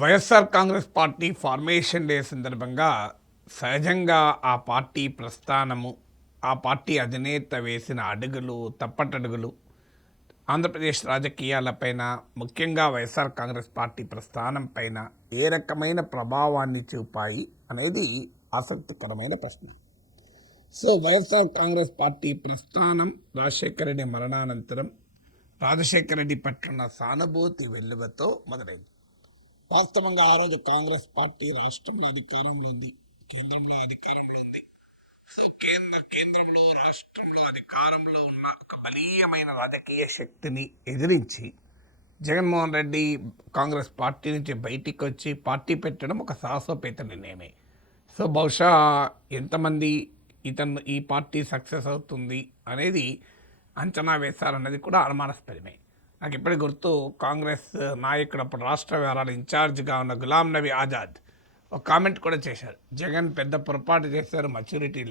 YSR Congress party formation day సందర్భంగా సహజంగా ఆ పార్టీ ప్రస్థానము, ఆ పార్టీ అధినేత వేసిన అడుగులు, తప్పటడుగులు ఆంధ్రప్రదేశ్ రాజకీయాలపైన, ముఖ్యంగా వైఎస్ఆర్ కాంగ్రెస్ పార్టీ ప్రస్థానం పైన ఏ రకమైన ప్రభావాన్ని చూపాయి అనేది ఆసక్తికరమైన ప్రశ్న. సో వైఎస్ఆర్ కాంగ్రెస్ పార్టీ ప్రస్థానం రాజశేఖర రెడ్డి మరణానంతరం రాజశేఖర రెడ్డి పట్ల సానుభూతి వెల్లువతో మొదలైంది. వాస్తవంగా ఆ రోజు కాంగ్రెస్ పార్టీ రాష్ట్రంలో అధికారంలో ఉంది, కేంద్రంలో అధికారంలో ఉంది. సో కేంద్రంలో రాష్ట్రంలో అధికారంలో ఉన్న ఒక బలీయమైన రాజకీయ శక్తిని ఎదిరించి జగన్మోహన్ రెడ్డి కాంగ్రెస్ పార్టీ నుంచి బయటికి వచ్చి పార్టీ పెట్టడం ఒక సాహసోపేత నిర్ణయమే. సో బహుశా ఎంతమంది ఈ పార్టీ సక్సెస్ అవుతుంది అనేది అంచనా వేశారన్నది కూడా అనుమానాస్పదమే. నాకు ఇప్పటికి గుర్తు, కాంగ్రెస్ నాయకుడు అప్పుడు రాష్ట్ర వ్యవహారాల ఇన్ఛార్జ్గా ఉన్న గులాం నబీ ఆజాద్ ఒక కామెంట్ కూడా చేశారు. జగన్ పెద్ద పొరపాటు చేశారు, మెచ్యూరిటీ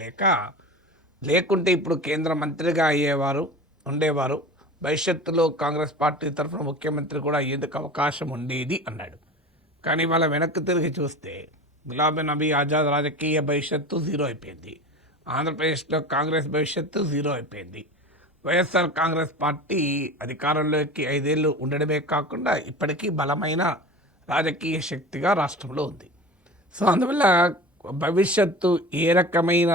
లేకుంటే ఇప్పుడు కేంద్ర మంత్రిగా ఉండేవారు, భవిష్యత్తులో కాంగ్రెస్ పార్టీ తరఫున ముఖ్యమంత్రి కూడా అయ్యేందుకు అవకాశం ఉండేది అన్నాడు. కానీ వాళ్ళ వెనక్కి తిరిగి చూస్తే గులాం నబీ ఆజాద్ రాజకీయ భవిష్యత్తు జీరో అయిపోయింది, ఆంధ్రప్రదేశ్లో కాంగ్రెస్ భవిష్యత్తు జీరో అయిపోయింది. వైఎస్ఆర్ కాంగ్రెస్ పార్టీ అధికారంలోకి 5 ఏళ్ళు ఉండడమే కాకుండా ఇప్పటికీ బలమైన రాజకీయ శక్తిగా రాష్ట్రంలో ఉంది. సో అందువల్ల భవిష్యత్తు ఏ రకమైన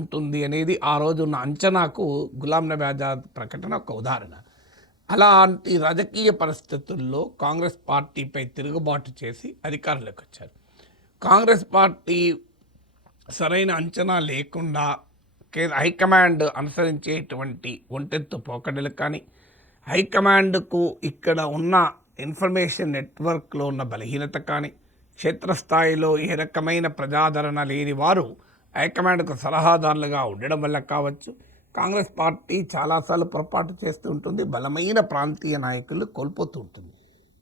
ఉంటుంది అనేది ఆ రోజు ఉన్న అంచనాకు గులాం నబీ ఆజాద్ ప్రకటన ఒక ఉదాహరణ. అలాంటి రాజకీయ పరిస్థితుల్లో కాంగ్రెస్ పార్టీపై తిరుగుబాటు చేసి అధికారంలోకి వచ్చారు. కాంగ్రెస్ పార్టీ సరైన అంచనా లేకుండా హైకమాండ్ అనుసరించేటువంటి ఒంటెత్తు పోకడలు కానీ, హైకమాండ్కు ఇక్కడ ఉన్న ఇన్ఫర్మేషన్ నెట్వర్క్లో ఉన్న బలహీనత కానీ, క్షేత్రస్థాయిలో ఏ రకమైన ప్రజాదరణ లేని వారు హైకమాండ్కు సలహాదారులుగా ఉండడం వల్ల కావచ్చు, కాంగ్రెస్ పార్టీ చాలాసార్లు పొరపాటు చేస్తూ ఉంటుంది, బలమైన ప్రాంతీయ నాయకులు కోల్పోతూ ఉంటుంది.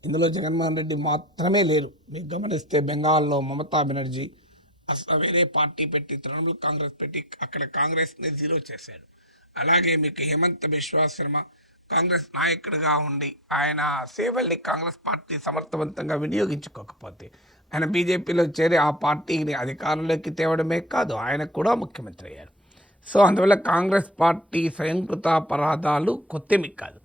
ఇందులో జగన్మోహన్ రెడ్డి మాత్రమే లేరు. మీకు గమనిస్తే బెంగాల్లో మమతా బెనర్జీ అసలు వేరే పార్టీ పెట్టి తృణమూల్ కాంగ్రెస్ పెట్టి అక్కడ కాంగ్రెస్ని జీరో చేశాడు. అలాగే మీకు హేమంత్ బిశ్వా శర్మ కాంగ్రెస్ నాయకుడిగా ఉండి ఆయన సేవల్ని కాంగ్రెస్ పార్టీ సమర్థవంతంగా వినియోగించుకోకపోతే ఆయన బీజేపీలో చేరి ఆ పార్టీని అధికారంలోకి తేవడమే కాదు, ఆయనకు కూడా ముఖ్యమంత్రి అయ్యారు. సో అందువల్ల కాంగ్రెస్ పార్టీ స్వయంకృత అపరాధాలు కొత్తేమి కాదు.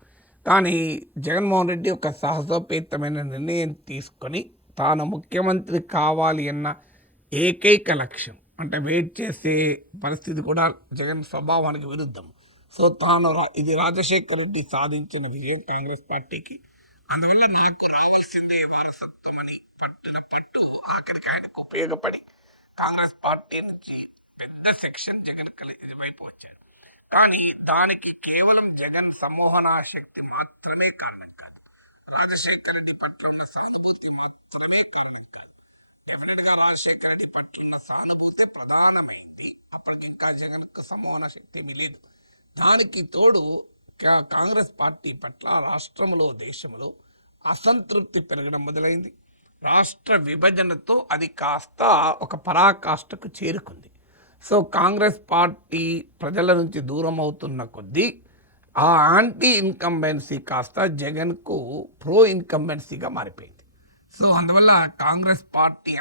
కానీ జగన్మోహన్ రెడ్డి ఒక సాహసోపేతమైన నిర్ణయం తీసుకొని తాను ముఖ్యమంత్రి కావాలి అన్న ఏకైక లక్ష్యం, అంటే వెయిట్ చేసే పరిస్థితి కూడా జగన్ స్వభావానికి విరుద్ధం. సో ఇది రాజశేఖర రెడ్డి సాధించిన విజయం కాంగ్రెస్ పార్టీకి. అందువల్ల నాకు రావాల్సిందే వారసత్వం అని పట్టిన పట్టు ఆఖరికి ఆయనకు ఉపయోగపడి కాంగ్రెస్ పార్టీ నుంచి పెద్ద సెక్షన్ జగన్ వైపు వచ్చాడు. కానీ దానికి కేవలం జగన్ సమ్మోహన శక్తి మాత్రమే కారణం కాదు, రాజశేఖర రెడ్డి పట్ల ఉన్న సానుభూతి మాత్రమే కారణం కాదు. డెఫినెట్గా రాజశేఖర రెడ్డి పట్ల ఉన్న సానుభూతి ప్రధానమైంది. అప్పటికి ఇంకా జగన్కు సమ్మోహన శక్తి ఏమీ లేదు. దానికి తోడు కాంగ్రెస్ పార్టీ పట్ల రాష్ట్రంలో దేశంలో అసంతృప్తి పెరగడం మొదలైంది. రాష్ట్ర విభజనతో అది కాస్త ఒక పరాకాష్ఠకు చేరుకుంది. సో కాంగ్రెస్ పార్టీ ప్రజల నుంచి దూరం అవుతున్న కొద్దీ ఆ యాంటీ ఇన్కంబెన్సీ కాస్త జగన్కు ప్రో ఇన్కంబెన్సీగా మారిపోయింది. సో అందువల్ల Congress party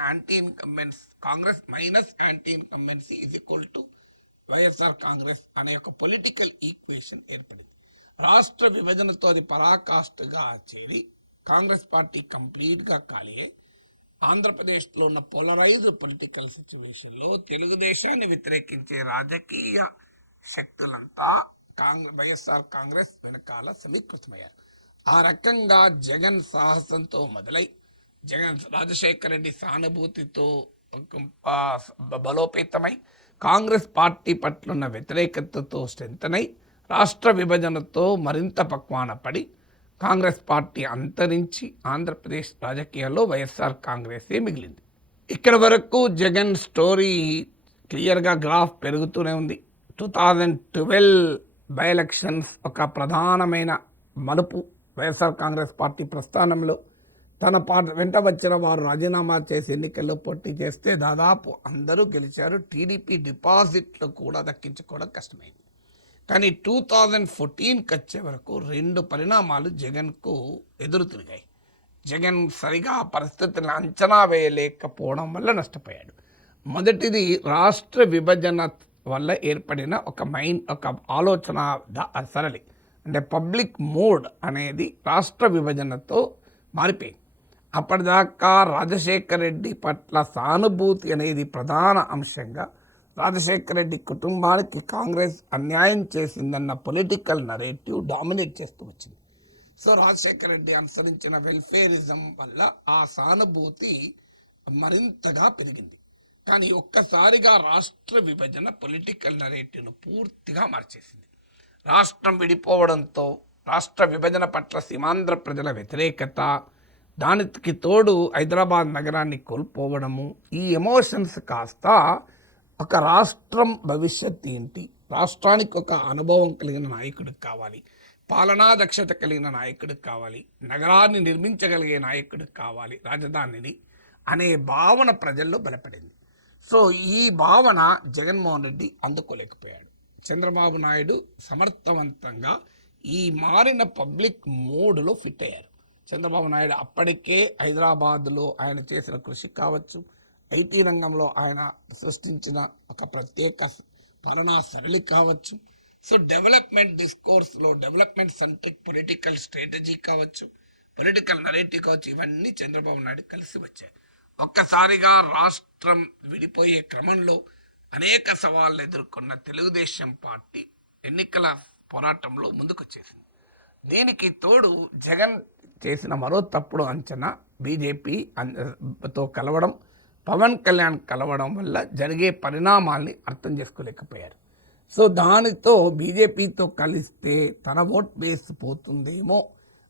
Congress minus anti incumbency is equal to YSR Congress అనే ఒక పొలిటికల్ ఈక్వేషన్ ఏర్పడింది. రాష్ట్ర విభజనతో అది పరాకాష్ఠగా చేరి కాంగ్రెస్ పార్టీ కంప్లీట్గా ఖాళీ అయి ఆంధ్రప్రదేశ్లో ఉన్న పోలరైజ్డ్ పొలిటికల్ సిచ్యువేషన్లో తెలుగుదేశాన్ని వ్యతిరేకించే రాజకీయ శక్తులంతా వైఎస్ఆర్ కాంగ్రెస్ వెనకాల సమీకృతమయ్యారు. ఆ రకంగా జగన్ సాహసంతో మొదలై రాజశేఖర రెడ్డి సానుభూతితో బలోపేతమై కాంగ్రెస్ పార్టీ పట్ల ఉన్న వ్యతిరేకతతో స్ట్రెంథన్ అయి రాష్ట్ర విభజనతో మరింత పక్వాన పడి కాంగ్రెస్ పార్టీ అంతరించి ఆంధ్రప్రదేశ్ రాజకీయాల్లో వైఎస్ఆర్ కాంగ్రెసే మిగిలింది. ఇక్కడ వరకు జగన్ స్టోరీ క్లియర్గా గ్రాఫ్ పెరుగుతూనే ఉంది. 2012 బై ఎలక్షన్స్ ఒక ప్రధానమైన మలుపు వైఎస్ఆర్ కాంగ్రెస్ పార్టీ ప్రస్థానంలో. తన వెంట వచ్చిన వారు రాజీనామా చేసి ఎన్నికల్లో పోటీ చేస్తే దాదాపు అందరూ గెలిచారు. టీడీపీ డిపాజిట్లు కూడా దక్కించుకోవడం కష్టమైంది. కానీ 2014కి వచ్చే వరకు 2 పరిణామాలు జగన్కు ఎదురు తిరిగాయి. జగన్ సరిగా పరిస్థితులను అంచనా వేయలేకపోవడం వల్ల నష్టపోయాడు. మొదటిది రాష్ట్ర విభజన వల్ల ఏర్పడిన ఒక ఆలోచన సరళి, అంటే పబ్లిక్ మూడ్ అనేది రాష్ట్ర విభజనతో మారిపోయింది. అప్పటిదాకా రాజశేఖర రెడ్డి పట్ల సానుభూతి అనేది ప్రధాన అంశంగా, రాజశేఖర రెడ్డి కుటుంబానికి కాంగ్రెస్ అన్యాయం చేసిందన్న పొలిటికల్ నరేటివ్ డామినేట్ చేస్తూ వచ్చింది. సో రాజశేఖర రెడ్డి అనుసరించిన వెల్ఫేరిజం వల్ల ఆ సానుభూతి మరింతగా పెరిగింది. కానీ ఒక్కసారిగా రాష్ట్ర విభజన పొలిటికల్ నరేటివ్ను పూర్తిగా మార్చేసింది. రాష్ట్రం విడిపోవడంతో రాష్ట్ర విభజన పట్ల సీమాంధ్ర ప్రజల వ్యతిరేకత, దానికి తోడు హైదరాబాద్ నగరాన్ని కోల్పోవడము, ఈ ఎమోషన్స్ కాస్త ఒక రాష్ట్రం భవిష్యత్ ఏంటి, రాష్ట్రానికి ఒక అనుభవం కలిగిన నాయకుడికి కావాలి, పాలనా దక్షత కలిగిన నాయకుడికి కావాలి, నగరాన్ని నిర్మించగలిగే నాయకుడికి కావాలి, రాజధానిని అనే భావన ప్రజల్లో బలపడింది. సో ఈ భావన జగన్మోహన్ రెడ్డి అందుకోలేకపోయాడు. చంద్రబాబు నాయుడు సమర్థవంతంగా ఈ మారిన పబ్లిక్ మూడ్లో ఫిట్ అయ్యారు. చంద్రబాబు నాయుడు అప్పటికే హైదరాబాద్లో ఆయన చేసిన కృషి కావచ్చు, ఐటీ రంగంలో ఆయన సృష్టించిన ఒక ప్రత్యేక పాలనా సరళి కావచ్చు, సో డెవలప్మెంట్ డిస్కోర్స్లో డెవలప్మెంట్ సెంట్రిక్ పొలిటికల్ స్ట్రాటజీ కావచ్చు, పొలిటికల్ నరేటివ్ కావచ్చు, ఇవన్నీ చంద్రబాబు నాయుడు కలిసి వచ్చాయి. ఒక్కసారిగా రాష్ట్రం విడిపోయే క్రమంలో అనేక సవాళ్ళు ఎదుర్కొన్న తెలుగుదేశం పార్టీ ఎన్నికల పోరాటంలో ముందుకొచ్చేసింది. దీనికి తోడు జగన్ చేసిన మరో తప్పుడు అంచనా బీజేపీతో కలవడం, పవన్ కళ్యాణ్ కలవడం వల్ల జరిగే పరిణామాల్ని అర్థం చేసుకోలేకపోయారు. సో దానితో బీజేపీతో కలిస్తే తన ఓట్ బేస్ పోతుందేమో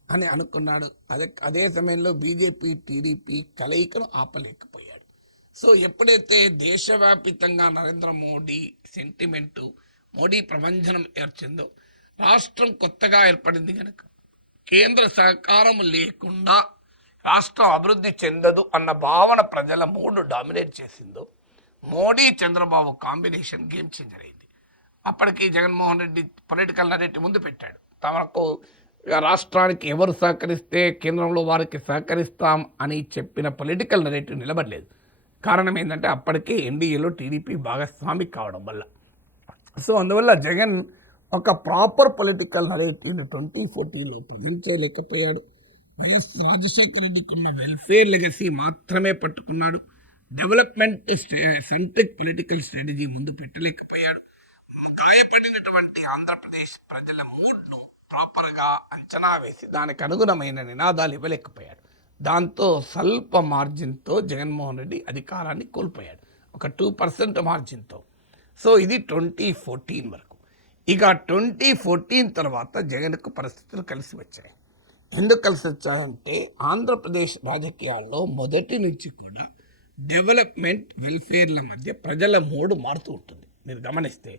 అని అనుకున్నాడు. అదే సమయంలో బీజేపీ టీడీపీ కలయికను ఆపలేకపోయాడు. సో ఎప్పుడైతే దేశవ్యాపితంగా నరేంద్ర మోడీ సెంటిమెంటు, మోడీ ప్రభంజనం ఏర్చిందో, రాష్ట్రం కొత్తగా ఏర్పడింది కనుక కేంద్ర సహకారం లేకుండా రాష్ట్రం అభివృద్ధి చెందదు అన్న భావన ప్రజల మూడు డామినేట్ చేసిందో, Modi Chandrababu combination game changer అయింది. అప్పటికి జగన్మోహన్ రెడ్డి పొలిటికల్ నరేటివ్ ముందు పెట్టాడు. తమకు రాష్ట్రానికి ఎవరు సహకరిస్తే కేంద్రంలో వారికి సహకరిస్తాం అని చెప్పిన పొలిటికల్ నరేటివ్ నిలబడలేదు. కారణం ఏంటంటే అప్పటికే ఎన్డీఏలో టీడీపీ భాగస్వామి కావడం వల్ల. సో అందువల్ల జగన్ ఒక ప్రాపర్ పొలిటికల్ నరేటివ్ని 2014లో ప్రజెంట్ చేయలేకపోయాడు. వైఎస్ రాజశేఖర రెడ్డికి ఉన్న వెల్ఫేర్ లెగసీ మాత్రమే పట్టుకున్నాడు. డెవలప్మెంట్ సెంట్రిక్ పొలిటికల్ స్ట్రాటజీ ముందు పెట్టలేకపోయాడు. గాయపడినటువంటి ఆంధ్రప్రదేశ్ ప్రజల మూడ్ను ప్రాపర్గా అంచనా వేసి దానికి అనుగుణమైన నినాదాలు ఇవ్వలేకపోయాడు. దాంతో స్వల్ప మార్జిన్తో జగన్మోహన్ రెడ్డి అధికారాన్ని కోల్పోయాడు, ఒక 2% మార్జిన్తో. సో ఇది 2014 వరకు. ఇక 2014 తర్వాత జగన్కు పరిస్థితులు కలిసి వచ్చాయి. ఎందుకు కలిసి వచ్చాయంటే ఆంధ్రప్రదేశ్ రాజకీయాల్లో మొదటి నుంచి కూడా డెవలప్మెంట్ వెల్ఫేర్ల మధ్య ప్రజల మూడు మారుతూ ఉంటుంది. మీరు గమనిస్తే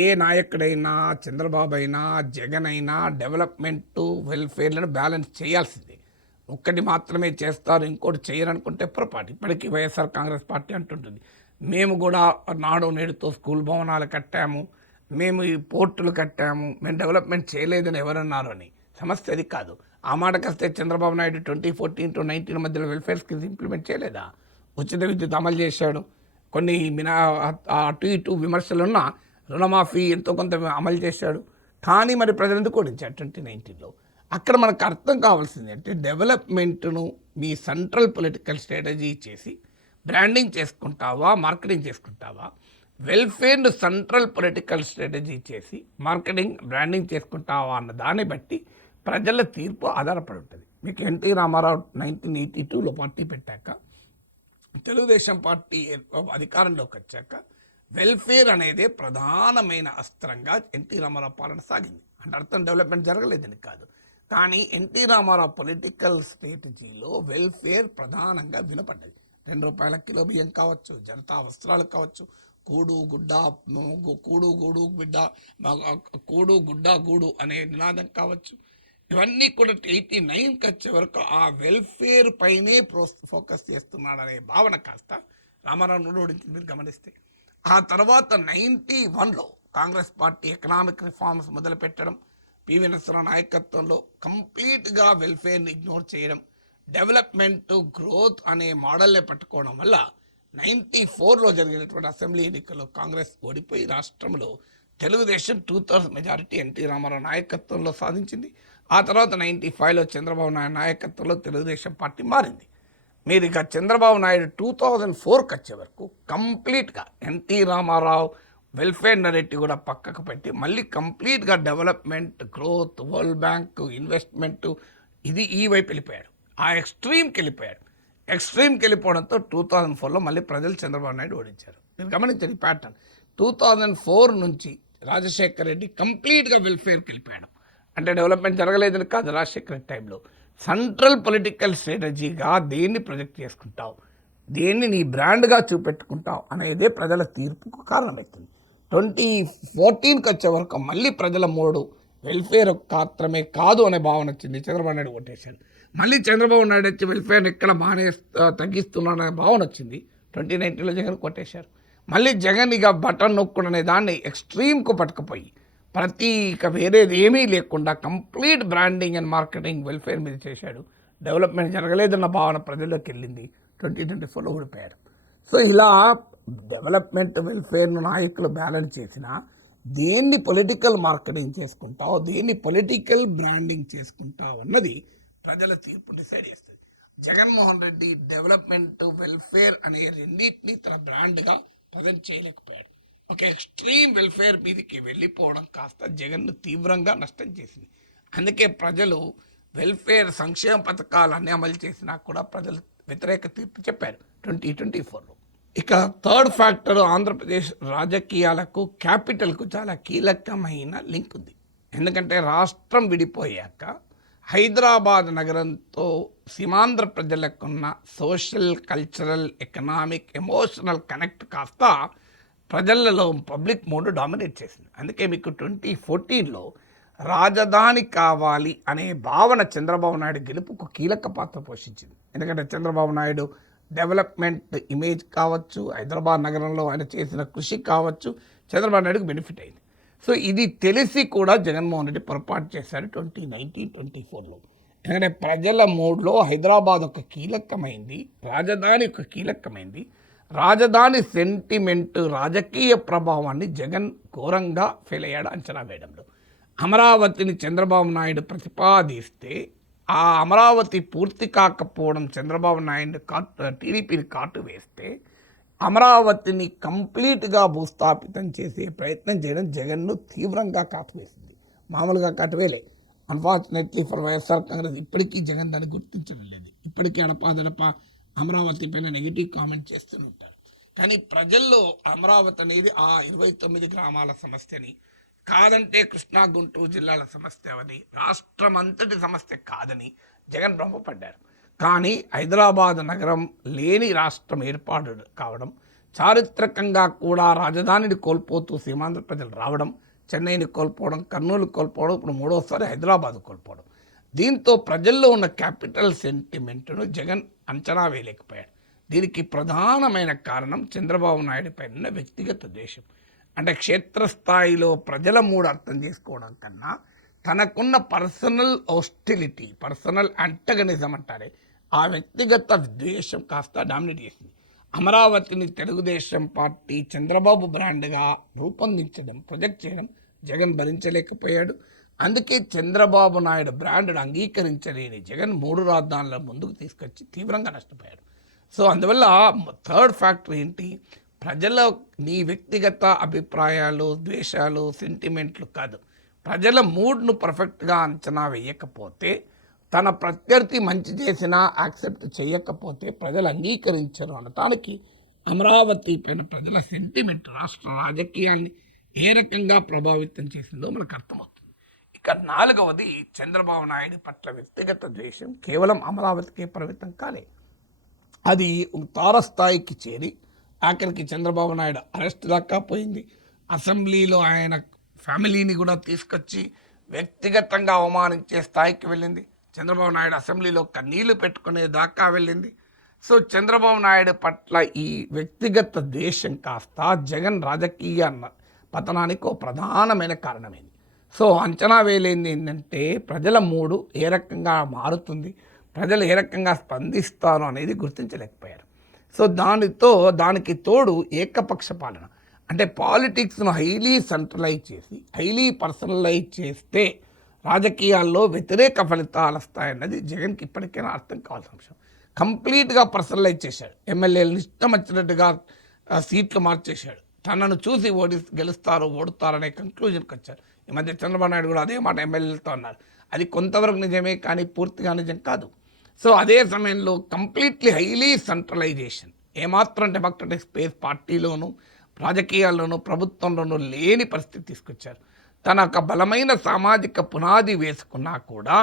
ఏ నాయకుడైనా, చంద్రబాబు అయినా, జగన్ అయినా డెవలప్మెంట్ వెల్ఫేర్లను బ్యాలెన్స్ చేయాల్సిందే. ఒక్కటి మాత్రమే చేస్తారు, ఇంకోటి చేయరనుకుంటే పొరపాటు. ఇప్పటికీ వైఎస్ఆర్ కాంగ్రెస్ పార్టీ అంటుంటుంది, మేము కూడా నాడు నేడుతో స్కూల్ భవనాలు కట్టాము, మేము ఈ పోర్టులు కట్టాము, మేము డెవలప్మెంట్ చేయలేదని ఎవరన్నారు అని. సమస్య అది కాదు. ఆ మాటకు వస్తే చంద్రబాబు నాయుడు 2014 to 2019 మధ్యలో వెల్ఫేర్ స్కీమ్స్ ఇంప్లిమెంట్ చేయలేదా? ఉచిత విద్యుత్ అమలు చేశాడు. కొన్ని అటు ఇటు విమర్శలున్న రుణమాఫీ ఎంతో కొంత అమలు చేశాడు. కానీ మరి ప్రజలు ఎందుకు ఓడించారు 2019లో? అక్కడ మనకు అర్థం కావాల్సింది అంటే డెవలప్మెంట్ను మీ సెంట్రల్ పొలిటికల్ స్ట్రాటజీ చేసి బ్రాండింగ్ చేసుకుంటావా, మార్కెటింగ్ చేసుకుంటావా? వెల్ఫేర్ను సెంట్రల్ పొలిటికల్ స్ట్రాటజీ చేసి మార్కెటింగ్, బ్రాండింగ్ చేసుకుంటావా అన్న దాన్ని బట్టి ప్రజల తీర్పు ఆధారపడి ఉంటుంది. మీకు ఎన్టీ రామారావు 1982లో పార్టీ పెట్టాక, తెలుగుదేశం పార్టీ అధికారంలోకి వచ్చాక వెల్ఫేర్ అనేది ప్రధానమైన అస్త్రంగా ఎన్టీ రామారావు పాలన సాగింది. అంటే అర్థం డెవలప్మెంట్ జరగలేదని కాదు, కానీ ఎన్టీ రామారావు పొలిటికల్ స్ట్రాటజీలో వెల్ఫేర్ ప్రధానంగా వినపడ్డది. 2 రూపాయల కిలో బియ్యం కావచ్చు, జనతా వస్త్రాలు కావచ్చు, కూడు గుడ్డ బిడ్డ, కూడు గుడ్డ గూడు అనే నినాదం కావచ్చు, ఇవన్నీ కూడా 89కి వచ్చే వరకు ఆ వెల్ఫేర్ పైనే ఫోకస్ చేస్తున్నాడనే భావన కాస్త రామారావు ఓడించింది. మీరు గమనిస్తే ఆ తర్వాత 91లో కాంగ్రెస్ పార్టీ ఎకనామిక్ రిఫార్మ్స్ మొదలుపెట్టడం, పివి నరసింహారావు నాయకత్వంలో కంప్లీట్గా వెల్ఫేర్ని ఇగ్నోర్ చేయడం, డెవలప్మెంట్ గ్రోత్ అనే మోడల్నే పట్టుకోవడం వల్ల 94లో జరిగినటువంటి అసెంబ్లీ ఎన్నికల్లో కాంగ్రెస్ ఓడిపోయి రాష్ట్రంలో తెలుగుదేశం 2/3 మెజారిటీ ఎన్టీ రామారావు నాయకత్వంలో సాధించింది. ఆ తర్వాత 95లో చంద్రబాబు నాయుడు నాయకత్వంలో తెలుగుదేశం పార్టీ మారింది. మీరు ఇక చంద్రబాబు నాయుడు 2004కి వచ్చే వరకు కంప్లీట్గా ఎన్టీ రామారావు వెల్ఫేర్ నెరేటివ్ కూడా పక్కకు పెట్టి మళ్ళీ కంప్లీట్గా development, growth, world bank, investment ఇది ఈ వైపు వెళ్ళిపోయాడు. ఆ ఎక్స్ట్రీమ్కి వెళ్ళిపోయాడు. ఎక్స్ట్రీమ్కి వెళ్ళిపోవడంతో 2004లో మళ్ళీ ప్రజలు చంద్రబాబు నాయుడు ఓడించారు. మీరు గమనించండి ప్యాటర్న్. 2004 నుంచి రాజశేఖర్ రెడ్డి కంప్లీట్గా వెల్ఫేర్కి వెళ్ళిపోయాడు. అంటే డెవలప్మెంట్ జరగలేదని కాదు, రాజశేఖర్ రెడ్డి టైంలో సెంట్రల్ పొలిటికల్ స్ట్రాటజీగా దేన్ని ప్రొజెక్ట్ చేసుకుంటావు, దేన్ని నీ బ్రాండ్గా చూపెట్టుకుంటావు అనేదే ప్రజల తీర్పుకు కారణమవుతుంది. 2014కి వచ్చే వరకు మళ్ళీ ప్రజల మూడు వెల్ఫేర్ మాత్రమే కాదు అనే భావన వచ్చింది. చంద్రబాబు నాయుడు ఓటేశాడు. మళ్ళీ చంద్రబాబు నాయుడు వచ్చి వెల్ఫేర్ని ఎక్కడ తగ్గిస్తున్నాడనే భావన వచ్చింది. 2019లో జగన్ కొట్టేశారు. మళ్ళీ జగన్ ఇక బటన్ నొక్కుడనే దాన్ని ఎక్స్ట్రీమ్కు పట్టుకుపోయి ప్రతి ఇక వేరేది ఏమీ లేకుండా complete branding and marketing welfare మీద చేశాడు. డెవలప్మెంట్ జరగలేదన్న భావన ప్రజల్లోకి వెళ్ళింది. 2024లో ఓడిపోయారు. సో ఇలా డెవలప్మెంట్, వెల్ఫేర్ను నాయకులు బ్యాలెన్స్ చేసినా దేన్ని పొలిటికల్ మార్కెటింగ్ చేసుకుంటావు, దేన్ని పొలిటికల్ బ్రాండింగ్ చేసుకుంటావు అన్నది ప్రజల తీర్పు డిసైడ్ చేస్తుంది. జగన్మోహన్ రెడ్డి డెవలప్మెంట్, వెల్ఫేర్ అనే రెండింటినీ తన బ్రాండ్గా ప్రజెంట్ చేయలేకపోయాడు. ఒక ఎక్స్ట్రీమ్ వెల్ఫేర్ మీదకి వెళ్ళిపోవడం కాస్త జగన్ను తీవ్రంగా నష్టం చేసింది. అందుకే ప్రజలు వెల్ఫేర్ సంక్షేమ పథకాలన్నీ అమలు చేసినా కూడా ప్రజలు వ్యతిరేక తీర్పు చెప్పారు 2024లో. ఇక థర్డ్ ఫ్యాక్టర్, ఆంధ్రప్రదేశ్ రాజకీయాలకు, క్యాపిటల్కు చాలా కీలకమైన లింక్ ఉంది. ఎందుకంటే రాష్ట్రం విడిపోయాక హైదరాబాద్ నగరంతో సీమాంధ్ర ప్రజలకున్న social, cultural, economic, emotional connect కాస్త ప్రజలలో పబ్లిక్ మూడ్ డామినేట్ చేసింది. అందుకే మీకు 2014లో రాజధాని కావాలి అనే భావన చంద్రబాబు నాయుడు గెలుపుకు కీలక పాత్ర పోషించింది. ఎందుకంటే చంద్రబాబు నాయుడు డెవలప్మెంట్ ఇమేజ్ కావచ్చు, హైదరాబాద్ నగరంలో ఆయన చేసిన కృషి కావచ్చు, చంద్రబాబు నాయుడుకు బెనిఫిట్ అయింది. సో ఇది తెలిసి కూడా జగన్మోహన్ రెడ్డి పొరపాటు చేశారు 2019-24లో. ఎందుకంటే ప్రజల మూడ్లో హైదరాబాద్ ఒక కీలకమైంది, రాజధాని ఒక కీలకమైంది. రాజధాని సెంటిమెంట్, రాజకీయ ప్రభావాన్ని జగన్ ఘోరంగా ఫెయిల్ అయ్యాడు అంచనా వేయడంలో. అమరావతిని చంద్రబాబు నాయుడు ప్రతిపాదిస్తే ఆ అమరావతి పూర్తి కాకపోవడం చంద్రబాబు నాయుడు టీడీపీని కాటు వేస్తే అమరావతిని కంప్లీట్గా భూస్థాపితం చేసే ప్రయత్నం చేయడం జగన్ను తీవ్రంగా కాటువేసింది. మామూలుగా కాటువేలే. అన్ఫార్చునేట్లీ ఫర్ వైఎస్ఆర్ కాంగ్రెస్ ఇప్పటికీ జగన్ దాన్ని గుర్తించడం లేదు. ఇప్పటికీ అడపాదడప అమరావతి పైన నెగిటివ్ కామెంట్ చేస్తూనే ఉంటారు. కానీ ప్రజల్లో అమరావతి అనేది ఆ 29 గ్రామాల సమస్యని కాదంటే కృష్ణా, గుంటూరు జిల్లాల సమస్య అని, రాష్ట్రం అంతటి సమస్య కాదని జగన్ భ్రమపడ్డారు. కానీ హైదరాబాద్ నగరం లేని రాష్ట్రం ఏర్పాటు కావడం, చారిత్రకంగా కూడా రాజధానిని కోల్పోతూ సీమాంధ్ర ప్రజలు రావడం, చెన్నైని కోల్పోవడం, కర్నూలు కోల్పోవడం, ఇప్పుడు మూడోసారి హైదరాబాద్ కోల్పోవడం, దీంతో ప్రజల్లో ఉన్న క్యాపిటల్ సెంటిమెంట్ను జగన్ అంచనా వేయలేకపోయాడు. దీనికి ప్రధానమైన కారణం చంద్రబాబు నాయుడు పైన వ్యక్తిగత ద్వేషం. అంటే క్షేత్రస్థాయిలో ప్రజల మూడు అర్థం చేసుకోవడం కన్నా తనకున్న పర్సనల్ హాస్టిలిటీ, పర్సనల్ అంటగనిజం అంటారే, ఆ వ్యక్తిగత ద్వేషం కాస్త డామినేట్ చేసింది. అమరావతిని తెలుగుదేశం పార్టీ చంద్రబాబు బ్రాండ్గా రూపొందించడం, ప్రొజెక్ట్ చేయడం జగన్ భరించలేకపోయాడు. అందుకే చంద్రబాబు నాయుడు బ్రాండ్ను అంగీకరించలేని జగన్ 3 రాజధానుల ముందుకు తీసుకొచ్చి తీవ్రంగా నష్టపోయాడు. సో అందువల్ల థర్డ్ ఫ్యాక్టర్ ఏంటి, ప్రజల నీ వ్యక్తిగత అభిప్రాయాలు, ద్వేషాలు, సెంటిమెంట్లు కాదు, ప్రజల మూడ్ను పర్ఫెక్ట్గా అంచనా వేయకపోతే, తన ప్రత్యర్థి మంచి చేసినా యాక్సెప్ట్ చేయకపోతే ప్రజలు అంగీకరించరు అనటానికి అమరావతి పైన ప్రజల సెంటిమెంట్ రాష్ట్ర రాజకీయాన్ని ఏ రకంగా ప్రభావితం చేసిందో మనకు అర్థమవుతుంది. ఇక 4వది, చంద్రబాబు నాయుడు పట్ల వ్యక్తిగత ద్వేషం కేవలం అమరావతికే పరిమితం కాలే, అది తారస్థాయికి చేరి ఆఖరికి చంద్రబాబు నాయుడు అరెస్ట్ దాకా పోయింది. అసెంబ్లీలో ఆయన ఫ్యామిలీని కూడా తీసుకొచ్చి వ్యక్తిగతంగా అవమానించే స్థాయికి వెళ్ళింది. చంద్రబాబు నాయుడు అసెంబ్లీలో కన్నీళ్లు పెట్టుకునే దాకా వెళ్ళింది. సో చంద్రబాబు నాయుడు పట్ల ఈ వ్యక్తిగత ద్వేషం కాస్త జగన్ రాజకీయ పతనానికి ఒక ప్రధానమైన కారణమైంది. సో అంచనా వేయలేంది ఏంటంటే ప్రజల మూడు ఏ రకంగా మారుతుంది, ప్రజలు ఏ రకంగా స్పందిస్తారు అనేది గుర్తించలేకపోయారు. సో దానికి తోడు ఏకపక్ష పాలన, అంటే పాలిటిక్స్ను హైలీ సెంట్రలైజ్ చేసి హైలీ పర్సనలైజ్ చేస్తే రాజకీయాల్లో వ్యతిరేక ఫలితాలు వస్తాయన్నది జగన్కి ఇప్పటికైనా అర్థం కావాల్సిన అంశం. కంప్లీట్గా పర్సనలైజ్ చేశాడు. ఎమ్మెల్యేలను ఇష్టం వచ్చినట్టుగా సీట్లు మార్చేశాడు. తనను చూసి గెలుస్తారు ఓడుతారనే కంక్లూజన్కి వచ్చారు. ఈ మధ్య చంద్రబాబు నాయుడు కూడా అదే మాట ఎమ్మెల్యేలతో అన్నారు. అది కొంతవరకు నిజమే, కానీ పూర్తిగా నిజం కాదు. సో అదే సమయంలో కంప్లీట్లీ హైలీ సెంట్రలైజేషన్, ఏమాత్రం డెమోక్రటిక్ స్పేస్ పార్టీలోనూ రాజకీయాల్లోనూ ప్రభుత్వంలోనూ లేని పరిస్థితి తీసుకొచ్చారు. తన ఒక బలమైన సామాజిక పునాది వేసుకున్నా కూడా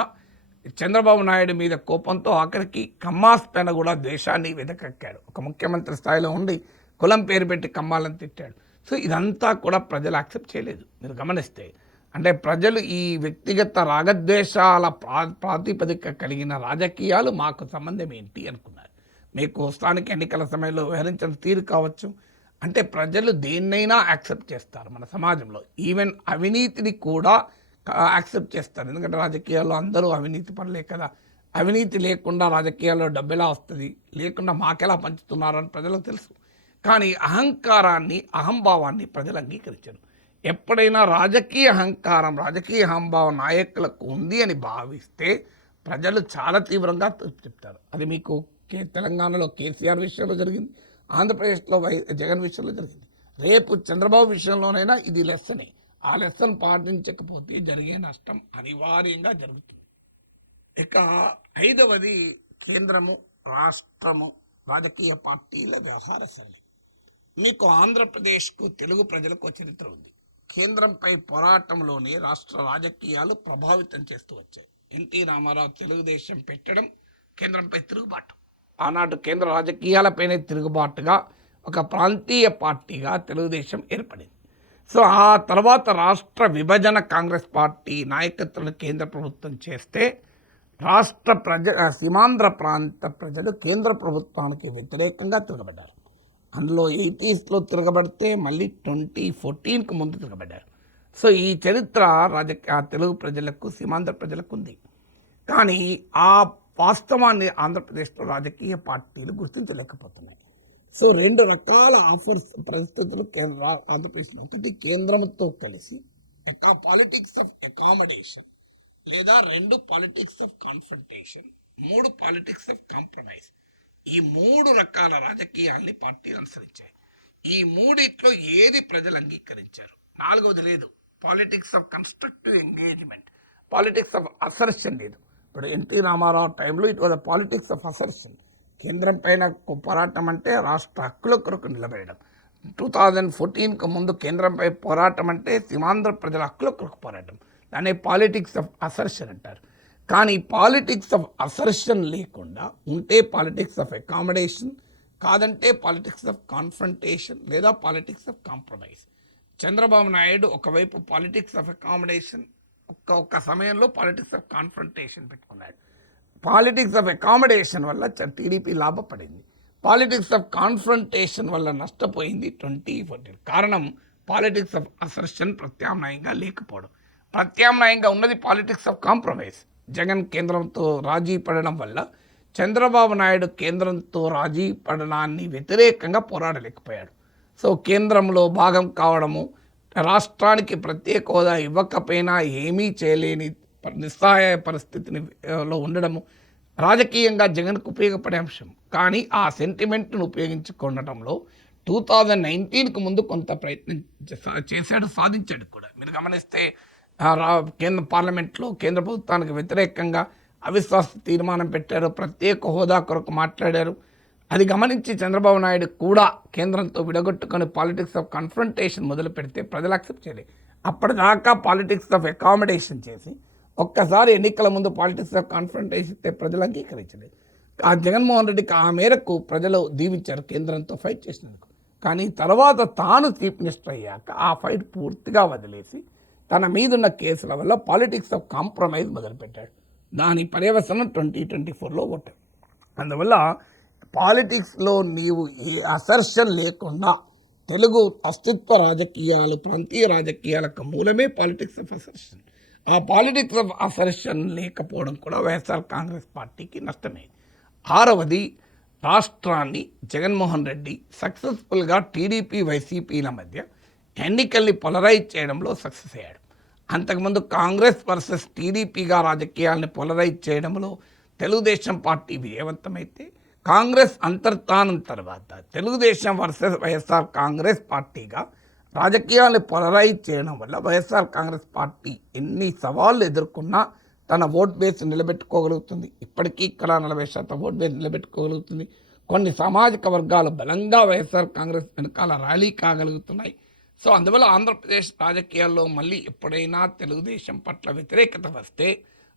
చంద్రబాబు నాయుడు మీద కోపంతో ఆఖరికి కమ్మాస్ పైన కూడా ద్వేషాన్ని వెదకెక్కాడు. ఒక ముఖ్యమంత్రి స్థాయిలో ఉండి కులం పేరు పెట్టి కమ్మాలని తిట్టాడు. సో ఇదంతా కూడా ప్రజలు యాక్సెప్ట్ చేయలేదు. మీరు గమనిస్తే అంటే ప్రజలు ఈ వ్యక్తిగత రాగద్వేషాల ప్రాతిపదిక కలిగిన రాజకీయాలు మాకు సంబంధం ఏంటి అనుకున్నారు. మీకు స్థానిక ఎన్నికల సమయంలో వ్యవహరించిన తీరు కావచ్చు, అంటే ప్రజలు దేన్నైనా యాక్సెప్ట్ చేస్తారు మన సమాజంలో. ఈవెన్ అవినీతిని కూడా యాక్సెప్ట్ చేస్తారు. ఎందుకంటే రాజకీయాల్లో అందరూ అవినీతి పనులే కదా. అవినీతి లేకుండా రాజకీయాల్లో డబ్బు ఎలా వస్తుంది, లేకుండా మాకెలా పంచుతున్నారని ప్రజలకు తెలుసు. కానీ అహంకారాన్ని, అహంభావాన్ని ప్రజలు అంగీకరించారు. ఎప్పుడైనా రాజకీయ అహంకారం, రాజకీయ అహంభావం నాయకులకు ఉంది అని భావిస్తే ప్రజలు చాలా తీవ్రంగా చెప్తారు. అది మీకు తెలంగాణలో కేసీఆర్ విషయంలో జరిగింది, ఆంధ్రప్రదేశ్లో జగన్ విషయంలో జరిగింది. రేపు చంద్రబాబు విషయంలోనైనా ఇది లెస్సనే. ఆ లెసన్ పాటించకపోతే జరిగే నష్టం అనివార్యంగా జరుగుతుంది. ఇక 5వది కేంద్రము, రాష్ట్రము, రాజకీయ పార్టీల వ్యవహార శైలి. మీకు ఆంధ్రప్రదేశ్కు, తెలుగు ప్రజలకు చరిత్ర ఉంది. కేంద్రంపై పోరాటంలోనే రాష్ట్ర రాజకీయాలు ప్రభావితం చేస్తూ వచ్చాయి. ఎన్టీ రామారావు తెలుగుదేశం పెట్టడం కేంద్రంపై తిరుగుబాటు. ఆనాడు కేంద్ర రాజకీయాలపైనే తిరుగుబాటుగా ఒక ప్రాంతీయ పార్టీగా తెలుగుదేశం ఏర్పడింది. సో ఆ తర్వాత రాష్ట్ర విభజన కాంగ్రెస్ పార్టీ నాయకత్వంలో కేంద్ర ప్రభుత్వం చేస్తే సీమాంధ్ర ప్రాంత ప్రజలు కేంద్ర ప్రభుత్వానికి వ్యతిరేకంగా తిరగబడ్డారు. అందులో 80s తిరగబడితే మళ్ళీ 2014కు ముందు తిరగబడ్డారు. సో ఈ చరిత్ర తెలుగు ప్రజలకు, సీమాంధ్ర ప్రజలకు ఉంది. కానీ ఆ వాస్తవాన్ని ఆంధ్రప్రదేశ్లో రాజకీయ పార్టీలు గుర్తించలేకపోతున్నాయి. సో 2 రకాల పరిస్థితులు ఆంధ్రప్రదేశ్లో. ఒకటి కేంద్రంతో కలిసి పాలిటిక్స్ ఆఫ్ అకామిడేషన్, లేదా 2 politics of confrontation, 3 politics of compromise. ఈ 3 రకాల రాజకీయాల్ని పార్టీలు అనుసరించాయి. ఈ 3 ఏది ప్రజలు అంగీకరించారు? 4వది లేదు, politics of constructive engagement, politics of assertion లేదు. ఇప్పుడు ఎన్టీ రామారావు టైంలో it was politics of assertion. కేంద్రం పైన పోరాటం అంటే రాష్ట్ర హక్కుల కొరకు నిలబడడం. 2014కు ముందు కేంద్రంపై పోరాటం అంటే సీమాంధ్ర ప్రజల హక్కుల కొరకు పోరాటం. దాన్ని పాలిటిక్స్ ఆఫ్ అసర్షన్ అంటారు. కానీ పాలిటిక్స్ ఆఫ్ అసర్షన్ లేకుండా ఉంటే పాలిటిక్స్ ఆఫ్ అకామిడేషన్, కాదంటే పాలిటిక్స్ ఆఫ్ కాన్ఫ్రంటేషన్ లేదా politics of compromise. Chandrababu Naidu ఒకవైపు పాలిటిక్స్ ఆఫ్ అకామిడేషన్, ఒక్క సమయంలో పాలిటిక్స్ ఆఫ్ కాన్ఫ్రంటేషన్ పెట్టుకున్నాడు. పాలిటిక్స్ ఆఫ్ అకామిడేషన్ వల్ల టీడీపీ లాభపడింది, పాలిటిక్స్ ఆఫ్ కాన్ఫ్రంటేషన్ వల్ల నష్టపోయింది 2014. కారణం పాలిటిక్స్ ఆఫ్ అసర్షన్ ప్రత్యామ్నాయంగా లేకపోవడం. ప్రత్యామ్నాయంగా ఉన్నది పాలిటిక్స్ ఆఫ్ కాంప్రమైజ్. జగన్ కేంద్రంతో రాజీ పడడం వల్ల చంద్రబాబు నాయుడు కేంద్రంతో రాజీ పడడాన్ని వ్యతిరేకంగా పోరాడలేకపోయాడు. సో కేంద్రంలో భాగం కావడము, రాష్ట్రానికి ప్రత్యేక హోదా ఇవ్వకపోయినా ఏమీ చేయలేని నిస్సహాయ పరిస్థితిలో ఉండడము రాజకీయంగా జగన్కు ఉపయోగపడే అంశం. కానీ ఆ సెంటిమెంట్ను ఉపయోగించుకోవడంలో 2019కు ముందు కొంత ప్రయత్నం చేశాడు, సాధించాడు కూడా. మీరు గమనిస్తే కేంద్ర పార్లమెంట్లో కేంద్ర ప్రభుత్వానికి వ్యతిరేకంగా అవిశ్వాస తీర్మానం పెట్టారు, ప్రత్యేక హోదా కొరకు మాట్లాడారు. అది గమనించి చంద్రబాబు నాయుడు కూడా కేంద్రంతో విడగొట్టుకొని పాలిటిక్స్ ఆఫ్ కన్ఫ్రంటేషన్ మొదలు పెడితే ప్రజలు యాక్సెప్ట్ చేయలేదు. అప్పటిదాకా పాలిటిక్స్ ఆఫ్ అకామిడేషన్ చేసి ఒక్కసారి ఎన్నికల ముందు పాలిటిక్స్ ఆఫ్ కాన్ఫ్రంటేషన్ ఇస్తే ప్రజలు అంగీకరించలేదు. ఆ జగన్మోహన్ రెడ్డికి ఆ మేరకు ప్రజలు దీవించారు కేంద్రంతో ఫైట్ చేసినందుకు. కానీ తర్వాత తాను చీఫ్ మినిస్టర్ అయ్యాక ఆ ఫైట్ పూర్తిగా వదిలేసి తన మీదున్న కేసుల వల్ల పాలిటిక్స్ ఆఫ్ కాంప్రమైజ్ మొదలుపెట్టాడు. దాని పర్యవసనం 2024లో ఓటాడు. అందువల్ల పాలిటిక్స్లో నీవు ఏ అసర్షన్ లేకుండా తెలుగు అస్తిత్వ రాజకీయాలు, ప్రాంతీయ రాజకీయాలకు మూలమే పాలిటిక్స్ ఆఫ్ అసర్షన్. ఆ పాలిటిక్స్ ఆఫ్ అసర్షన్ లేకపోవడం కూడా వైఎస్ఆర్ కాంగ్రెస్ పార్టీకి నష్టమే. ఆరవది, రాష్ట్రాన్ని జగన్మోహన్ రెడ్డి సక్సెస్ఫుల్గా టీడీపీ వైసీపీల మధ్య ఎన్నికల్ని పొలరైజ్ చేయడంలో సక్సెస్ అయ్యాడు. అంతకుముందు కాంగ్రెస్ వర్సెస్ టీడీపీగా రాజకీయాలను పొలరైజ్ చేయడంలో తెలుగుదేశం పార్టీ విజయవంతమైతే, కాంగ్రెస్ అంతర్ధానం తర్వాత తెలుగుదేశం వర్సెస్ వైఎస్ఆర్ కాంగ్రెస్ పార్టీగా రాజకీయాలను పొలరైజ్ చేయడం వల్ల వైఎస్ఆర్ కాంగ్రెస్ పార్టీ ఎన్ని సవాళ్ళు ఎదుర్కొన్నా తన ఓట్ బేస్ నిలబెట్టుకోగలుగుతుంది. ఇప్పటికీ ఇక్కడ 40% ఓట్ బేస్ నిలబెట్టుకోగలుగుతుంది. కొన్ని సామాజిక వర్గాలు బలంగా వైఎస్ఆర్ కాంగ్రెస్ వెనకాల ర్యాలీ కాగలుగుతున్నాయి. సో అందువల్ల ఆంధ్రప్రదేశ్ రాజకీయాల్లో మళ్ళీ ఎప్పుడైనా తెలుగుదేశం పట్ల వ్యతిరేకత వస్తే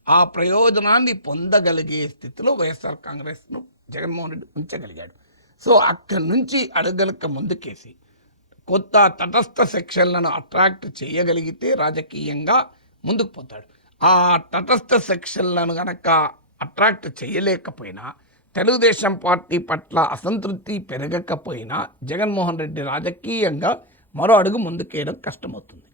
ఆ ప్రయోజనాన్ని పొందగలిగే స్థితిలో వైఎస్ఆర్ కాంగ్రెస్ను జగన్మోహన్ రెడ్డి ఉంచగలిగాడు. సో అక్కడి నుంచి అడగలక ముందుకేసి కొత్త తటస్థ సెక్షన్లను అట్రాక్ట్ చేయగలిగితే రాజకీయంగా ముందుకు పోతాడు. ఆ తటస్థ సెక్షన్లను కనుక అట్రాక్ట్ చేయలేకపోయినా, తెలుగుదేశం పార్టీ పట్ల అసంతృప్తి పెరగకపోయినా జగన్మోహన్ రెడ్డి రాజకీయంగా మరో అడుగు ముందుకేయడం కష్టమవుతుంది.